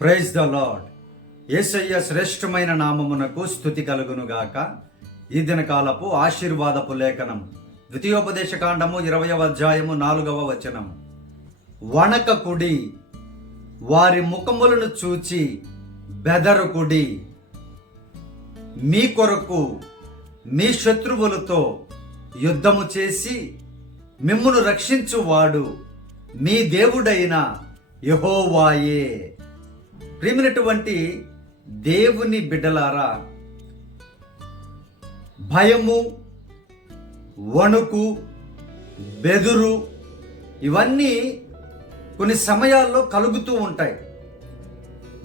Praise the lord ఏసయ్య శ్రేష్టమైన నామమునకు స్థుతి కలుగునుగాక. ఈ దినకాలపు ఆశీర్వాదపు లేఖనం. ద్వితీయోపదేశ కాండము ఇరవయవ అధ్యాయము నాలుగవ వచనము వణకకుడి వారి ముఖములను చూచి బెదరుకుడి. మీ కొరకు మీ శత్రువులతో యుద్ధము చేసి మిమ్మును రక్షించువాడు మీ దేవుడైన యహోవాయే. ప్రేమినటువంటి దేవుని బిడ్డలారా భయము వణుకు బెదురు ఇవన్నీ కొన్ని సమయాల్లో కలుగుతూ ఉంటాయి.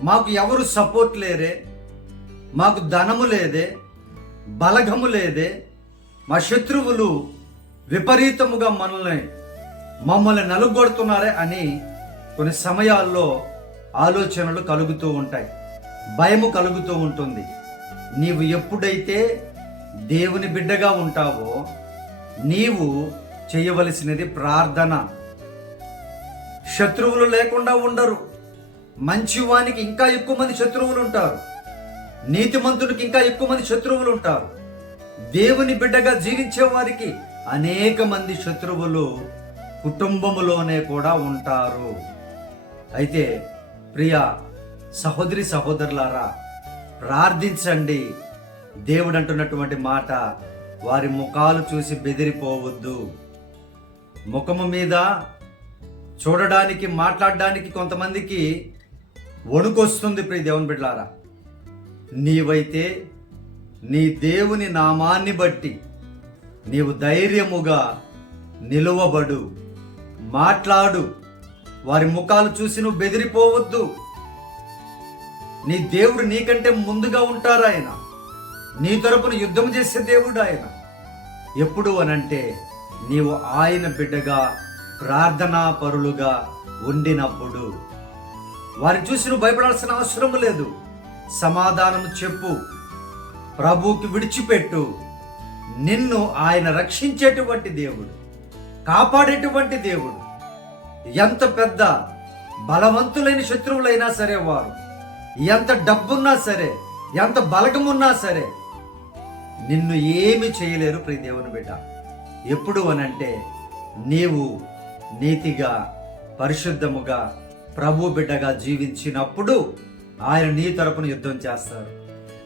మాకు ఎవరు సపోర్ట్ లేరే మాకు ధనము లేదే బలగము లేదే మా శత్రువులు విపరీతముగా మనల్ని మమ్మల్ని నలుగొడుతున్నారే అని కొన్ని సమయాల్లో ఆలోచనలు కలుగుతూ ఉంటాయి. భయము కలుగుతూ ఉంటుంది. నీవు ఎప్పుడైతే దేవుని బిడ్డగా ఉంటావో నీవు చేయవలసినది ప్రార్థన. శత్రువులు లేకుండా ఉండరు. మంచివానికి ఇంకా ఎక్కువ మంది శత్రువులు ఉంటారు. నీతిమంతునికి ఇంకా ఎక్కువ మంది శత్రువులు ఉంటారు. దేవుని బిడ్డగా జీవించే వారికి అనేక మంది శత్రువులు కుటుంబములోనే కూడా ఉంటారు. అయితే ప్రియ సహోదరి సహోదరులారా ప్రార్థించండి. దేవుడు అంటున్నటువంటి మాట వారి ముఖాలు చూసి బెదిరిపోవద్దు. ముఖము మీద చూడడానికి మాట్లాడడానికి కొంతమందికి వణుకొస్తుంది ప్రియ దేవుని బిడ్డలారా. నీవైతే నీ దేవుని నామాన్ని బట్టి నీవు ధైర్యముగా నిలువబడు మాట్లాడు వారి ముఖాలు చూసి నువ్వు బెదిరిపోవద్దు. నీ దేవుడు నీకంటే ముందుగా ఉంటారు ఆయన. నీ తరపున యుద్ధం చేసే దేవుడు ఆయన. ఎప్పుడు అనంటే నీవు ఆయన బిడ్డగా ప్రార్థనా పరులుగా ఉండినప్పుడు వారి చూసి నువ్వు భయపడాల్సిన అవసరం లేదు. సమాధానం చెప్పు. ప్రభువుకి విడిచిపెట్టు. నిన్ను ఆయన రక్షించేటువంటి దేవుడు కాపాడేటువంటి దేవుడు. ఎంత పెద్ద బలవంతులైన శత్రువులైనా సరే వారు ఎంత డబ్బున్నా సరే ఎంత బలగమున్నా సరే నిన్ను ఏమి చేయలేరు ప్రియ దేవుని బిడ్డ. ఎప్పుడు అనంటే నీవు నీతిగా పరిశుద్ధముగా ప్రభు బిడ్డగా జీవించినప్పుడు ఆయన నీ తరపున యుద్ధం చేస్తారు.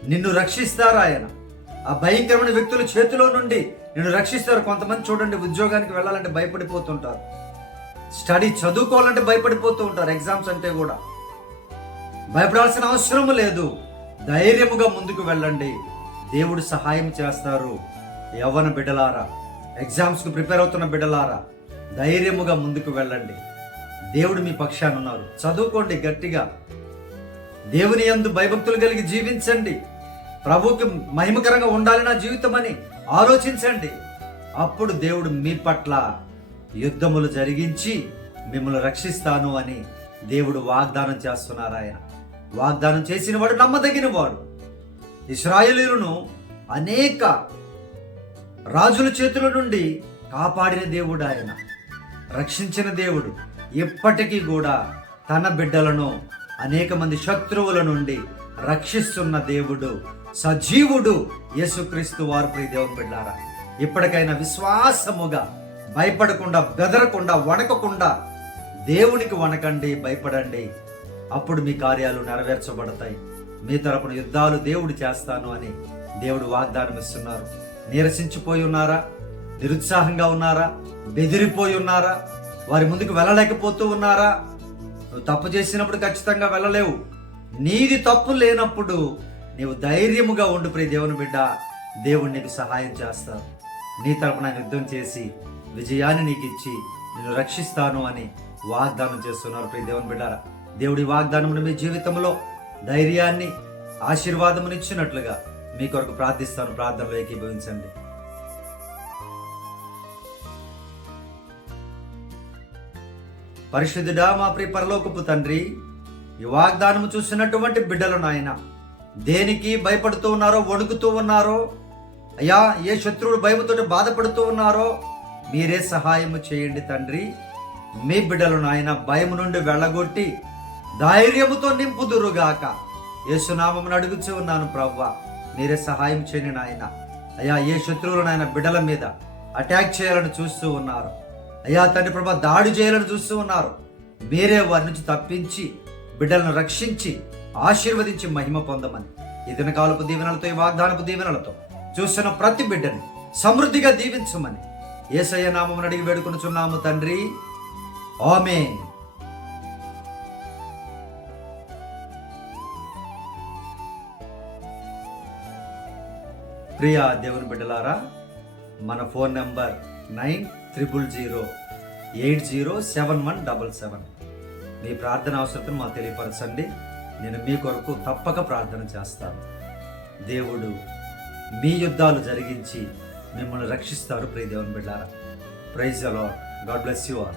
నిన్ను రక్షిస్తారు ఆయన. ఆ భయంకరమైన వ్యక్తుల చేతిలో నుండి నిన్ను రక్షిస్తారు. కొంతమంది చూడండి ఉద్యోగానికి వెళ్ళాలంటే భయపడిపోతుంటారు. స్టడీ చదువుకోవాలంటే భయపడిపోతూ ఉంటారు ఎగ్జామ్స్ అంటే కూడా. భయపడాల్సిన అవసరం లేదు. ధైర్యముగా ముందుకు వెళ్ళండి. దేవుడు సహాయం చేస్తారు. యవ్వన బిడ్డలారా ఎగ్జామ్స్కి ప్రిపేర్ అవుతున్న బిడ్డలారా ధైర్యముగా ముందుకు వెళ్ళండి. దేవుడు మీ పక్షాన ఉన్నారు. చదువుకోండి గట్టిగా. దేవుని యందు భయభక్తులు కలిగి జీవించండి. ప్రభుకి మహిమకరంగా ఉండాలి నా జీవితం అని ఆలోచించండి. అప్పుడు దేవుడు మీ పట్ల యుద్ధములు జరిగించి మిమ్మల్ని రక్షిస్తాను అని దేవుడు వాగ్దానం చేస్తున్నారు ఆయన. వాగ్దానం చేసిన వాడు నమ్మదగిన వాడు ఇస్రాయలీలను అనేక రాజుల చేతుల నుండి కాపాడిన దేవుడు ఆయన. రక్షించిన దేవుడు ఇప్పటికీ కూడా తన బిడ్డలను అనేక మంది శత్రువుల నుండి రక్షిస్తున్న దేవుడు సజీవుడు యేసుక్రీస్తు వారు. ప్రియ దేవుని బిడ్డారా ఇప్పటికైనా విశ్వాసముగా భయపడకుండా బెదరకుండా వణకకుండా దేవునికి వణకండి భయపడండి. అప్పుడు మీ కార్యాలు నెరవేర్చబడతాయి. మీ తరపున యుద్ధాలు దేవుడు చేస్తాను అని దేవుడు వాగ్దానం ఇస్తున్నారు. నీరసించిపోయి ఉన్నారా? నిరుత్సాహంగా ఉన్నారా? బెదిరిపోయి ఉన్నారా? వారి ముందుకు వెళ్ళలేకపోతూ ఉన్నారా? నువ్వు తప్పు చేసినప్పుడు ఖచ్చితంగా వెళ్ళలేవు. నీది తప్పు లేనప్పుడు నీవు ధైర్యముగా ఉండు ప్రియ దేవుని బిడ్డ. దేవుడు నీకు సహాయం చేస్తావు నీ తరపున యుద్ధం చేసి విజయాన్ని నీకు ఇచ్చి నిన్ను రక్షిస్తాను అని వాగ్దానం చేస్తున్నారు ప్రియ దేవుని బిడ్డారా. దేవుడి వాగ్దానమును మీ జీవితంలో ధైర్యాన్ని ఆశీర్వాదమునిచ్చినట్లుగా మీ కొరకు ప్రార్థిస్తాను ప్రార్థనలో ఏకీభవించండి. పరిశుద్ధుడా మా ప్రియ పరలోకపు తండ్రి ఈ వాగ్దానము చూసినటువంటి బిడ్డలు నాయన దేనికి భయపడుతూ ఉన్నారో వణుకుతూ ఉన్నారో అయ్యా ఏ శత్రువుడు భయముతో బాధపడుతూ ఉన్నారో మీరే సహాయము చేయండి తండ్రి. మీ బిడ్డలు నాయన భయం నుండి వెళ్ళగొట్టి ధైర్యముతో నింపుదురుగాక. యేసునామం అడుగుచూ ఉన్నాను ప్రవ్వ. మీరే సహాయం చేయండి నాయన. అయ్యా ఏ శత్రువులు నాయన బిడ్డల మీద అటాక్ చేయాలని చూస్తూ ఉన్నారు. అయ్యా తండ్రి ప్రభా దాడి చేయాలని చూస్తూ ఉన్నారు. మీరే వారి నుంచి తప్పించి బిడ్డలను రక్షించి ఆశీర్వదించి మహిమ పొందమని. ఈ దినకాలపు దీవెనలతో ఈ వాగ్దానపు దీవెనలతో చూస్తున్న ప్రతి బిడ్డని సమృద్ధిగా దీవించమని. ఏసయ్య నామం అడిగి వేడుకొనుచున్నాము తండ్రి. ఆమె ప్రియా దేవుని బిడ్డలారా మన phone number nine triple zero eight zero seven one double seven. మీ ప్రార్థన అవసరతను మాకు తెలియపరచండి. నేను మీ కొరకు తప్పక ప్రార్థన చేస్తాను. దేవుడు మీ యుద్ధాలు జరిగించి మిమ్మల్ని రక్షిస్తారు ప్రియ దేవుని బిడ్డారా. ప్రైజ్ అలా గాడ్ బ్లెస్ యు ఆర్